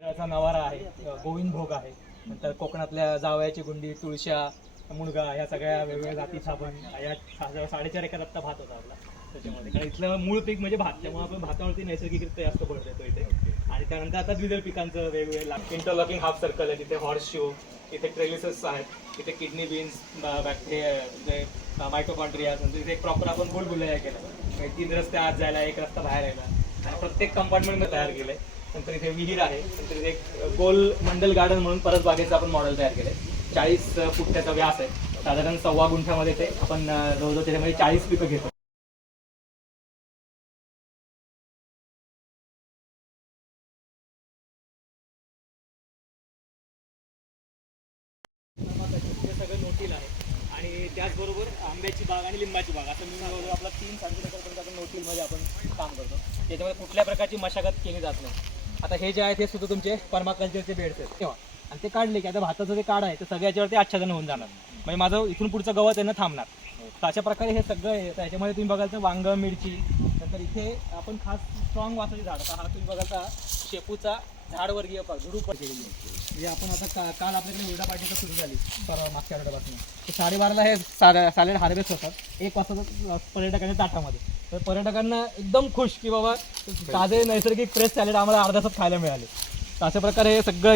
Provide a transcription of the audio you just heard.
त्याचा नवारा आहे, गोविंद भोग आहे, नंतर कोकणातल्या जावयाची गुंडी, तुळशा, मुणगा, ह्या सगळ्या वेगवेगळ्या जातीचा आपण या 4.5 एकर आत्ता भात होता आपला त्याच्यामध्ये. कारण इथलं मूळ पीक म्हणजे भात, त्यामुळे आपण भातावरती नैसर्गिकरित्या जास्त भर देतो इथे. आणि त्यानंतर आता द्विदल पिकांचं वेगवेगळे इंटरलॉकिंग हाफ सर्कल आहे, तिथे हॉर्स शू, इथे ट्रेलिसेस आहेत, इथे किडनी बीन्स, बॅक्टेरिया, मायटोकॉन्ड्रिया, इथे एक प्रॉपर आपण बुलबुलया केलं. 3 रस्ते आत जायला, 1 रस्ता बाहेर यायला, आणि प्रत्येक कंपार्टमेंट तयार केलंय. नंतर इथे विहीर आहे, नंतर इथे एक गोल मंडल गार्डन म्हणून परत बागेचं आपण मॉडेल तयार केलंय. 40 फूट त्याचा व्यास आहे, साधारण 1.25 गुंठ्यामध्ये ते आपण जवळजवळ त्याच्यामध्ये 40 पिकं घेतो. हे सगळं नोटील आहे. आणि त्याचबरोबर आंब्याची बाग आणि लिंबाची बाग, आता मी जवळजवळ आपला 3-3.5 एकरपर्यंत आपण नोटीलमध्ये आपण काम करतो. त्याच्यामध्ये कुठल्या प्रकारची मशागत केली जात नाही. आता हे जे आहेत हे सुद्धा तुमचे पर्माकल्चरचे बेड्स आहेत तेव्हा, आणि ते काढले की आता भाताचं जे काढ आहे ते सगळ्याच्यावरती आच्छादन होऊन जाणार, म्हणजे माझं इथून पुढचं गवत यांना थांबणार. तर अशा प्रकारे हे सगळं आहे. त्याच्यामध्ये तुम्ही बघाल तर वांग, मिरची, नंतर इथे आपण खास स्ट्रॉंग वासाची झाड, आता हा तुम्ही बघाल तर शेपूचा झाडवर्गीय झुडूप केलेली आहे. म्हणजे आपण आता काल आपल्याकडे हुरडा पार्टीचं सुरू झाली मागच्या आठवड्यापासून, तर 12:30ला हे सॅलेड हार्वेस्ट होतात, 1 वाजता पर्यटकांच्या ताटामध्ये. तर पर्यटकांना एकदम खुश की बाबा ताजे नैसर्गिक फ्रेश सॅलेड आम्हाला अर्ध्या तासात खायला मिळाले. तर अशा प्रकारे हे सगळं